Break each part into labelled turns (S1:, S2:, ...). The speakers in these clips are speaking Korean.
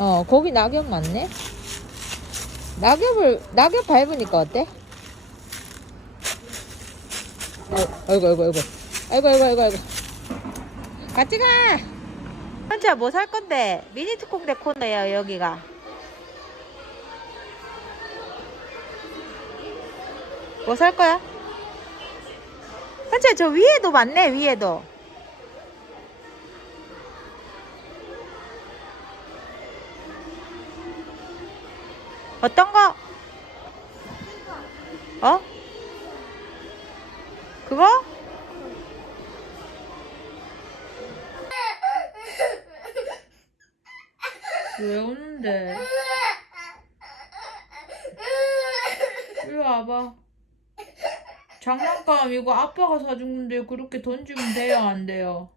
S1: 어, 거기 낙엽 많네. 낙엽을, 낙엽 밟으니까 어때? 어, 아이고, 아이고, 아이고. 아이고, 아이고, 아이고, 아이고. 같이 가! 현지야, 뭐살 건데? 미니 특공대 코너야, 여기가. 뭐 살 거야? 현지야, 저 위에도 많네, 위에도. 어떤 거? 어? 그거? 왜 우는데? 이리 와봐. 장난감 이거 아빠가 사준 건데 그렇게 던지면 돼요 안 돼요?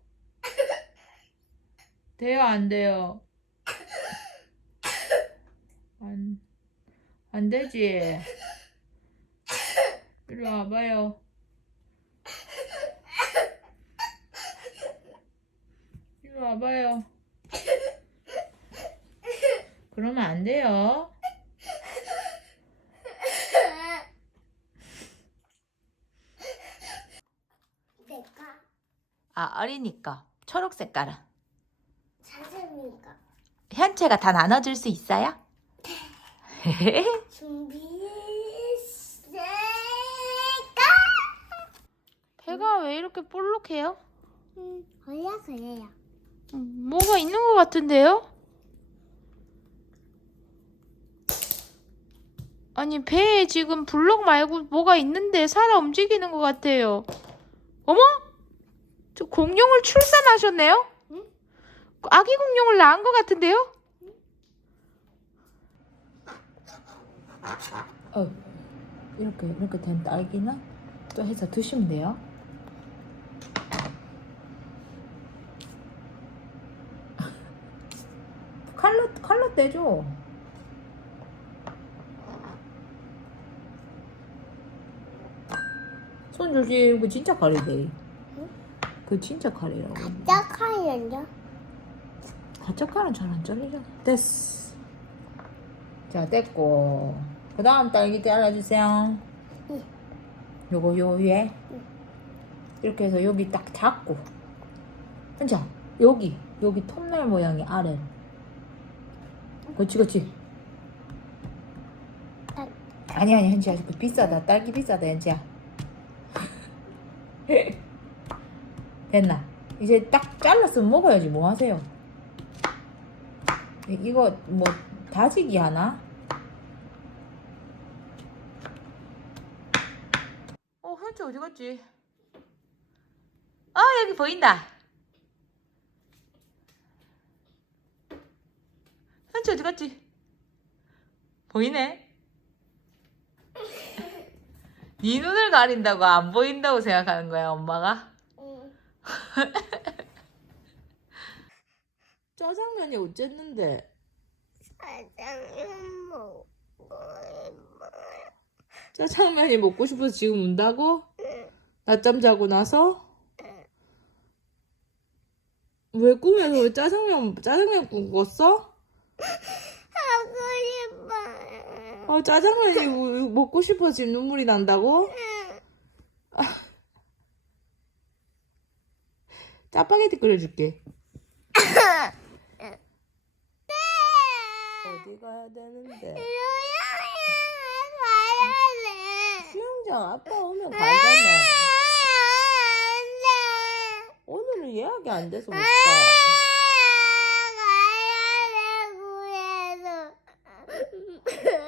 S1: 돼요 안 돼요? 안, 안 되지? 이리 와봐요. 이리 와봐요. 그러면 안 돼요. 아, 어리니까. 초록 색 깔은.
S2: 사슴이가
S1: 현채가 다 나눠줄 수 있어요?
S2: 준비 시작
S1: 배가 왜 이렇게 볼록해요?
S2: 음, 원래 그래요
S1: 음, 뭐가 있는 것 같은데요? 아니 배에 지금 블럭 말고 뭐가 있는데 살아 움직이는 것 같아요. 어머? 저 공룡을 출산하셨네요?
S2: 응?
S1: 아기 공룡을 낳은 것 같은데요? 어, 이렇게 이렇게 된 딸기는 또 해서 드시면 돼요. 칼로 칼로 떼줘. 손 조심. 그 진짜 가리대. 그 진짜 가리라고.
S2: 짝하이는요?
S1: 가짜 칼은 잘안 잘리잖아. 됐어. 자, 됐고. 그 다음 딸기 잘라주세요.
S2: 응.
S1: 요거 요 위에.
S2: 응.
S1: 이렇게 해서 여기 딱 잡고. 자, 여기. 여기 톱날 모양의 아래. 그렇지, 그렇지.
S2: 딸.
S1: 아니, 아니, 현지야. 그 비싸다. 딸기 비싸다, 현지야. 됐나? 이제 딱 잘랐으면 먹어야지. 뭐 하세요? 이- 이거 뭐 다지기 하나? 어, 현지 어디 갔지? 아, 여기 보인다. 현지 어디 갔지? 보이네. 네 눈을 가린다고 안 보인다고 생각하는 거야, 엄마가?
S2: 응.
S1: 짜장면이 어쨌는데?
S2: 사장님 먹고
S1: 짜장면이 먹고 싶어서 지금 운다고? 낮잠 자고 나서? 왜 꿈에서 왜 짜장면 짜장면 꿈꿨어?
S2: 하고 싶어요
S1: 어 짜장면이 뭐- 먹고 싶어 지금 눈물이 난다고? 짜파게티 끓여줄게. 어디 가야 되는데? 수영장 아빠 오면 가잖아. 오늘은 예약이 안 돼서 못 가.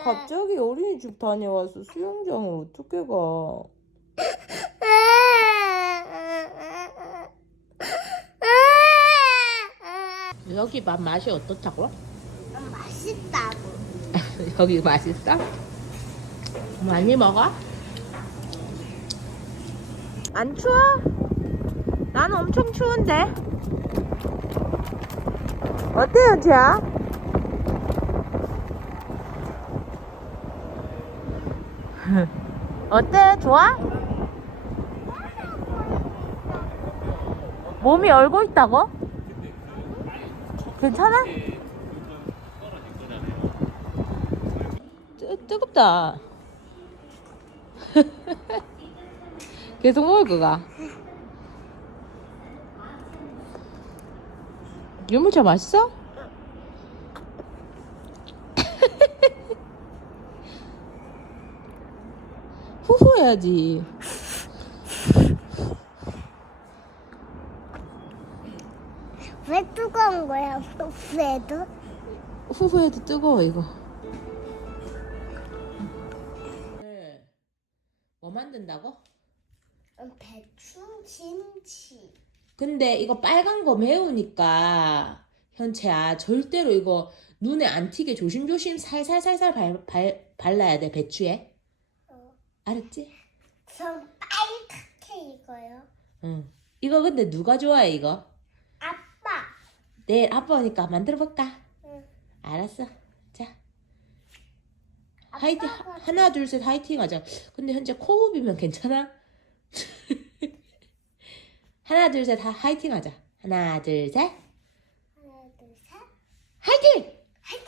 S1: 갑자기 어린이집 다녀와서 수영장을 어떻게 가? 여기 밥 맛이 어떻다고?
S2: 맛있다고.
S1: 여기 맛있어? 많이 먹어? 안 추워? 나는 엄청 추운데. 어때요, 지야? 어때? 좋아? 몸이 얼고 있다고? 괜찮아? 뜨겁다. 계속 먹을 거가. 유모차 맛있어? 후후 해야지.
S2: 왜 뜨거운 거야? 왜도?
S1: 후후 해도 뜨거워 이거. 만든다고?
S2: 배추 김치.
S1: 근데 이거 빨간 거 매우니까 현채야 절대로 이거 눈에 안 튀게 조심조심 살살살살 발, 발, 발라야 돼 배추에
S2: 어.
S1: 알았지?
S2: 전 빨갛게 익어요.
S1: 응 이거 근데 누가 좋아해 이거?
S2: 아빠.
S1: 내일 아빠 오니까 만들어 볼까?
S2: 응.
S1: 알았어
S2: 아빠가
S1: 하나 둘셋 화이팅 하자 근데 현재 코흡이면 괜찮아? 하나 둘셋 화이팅 하자 하나 둘 셋
S2: 하나 둘 셋.
S1: 화이팅!
S2: 화이팅!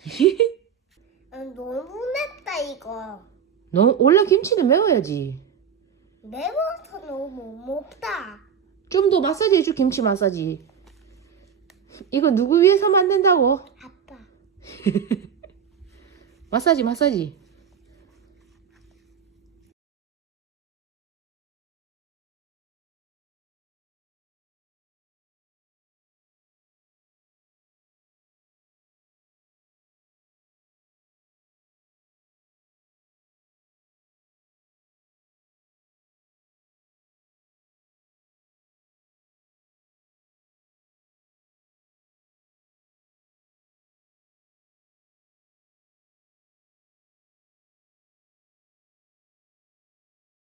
S2: 음, 너무 맵다 이거.
S1: 너 원래 김치는 매워야지.
S2: 매워서 너무 맵다.
S1: 좀 더 마사지 해줘 김치 마사지. 이거 누구 위해서 만든다고?
S2: 아빠.
S1: 마사지 마사지.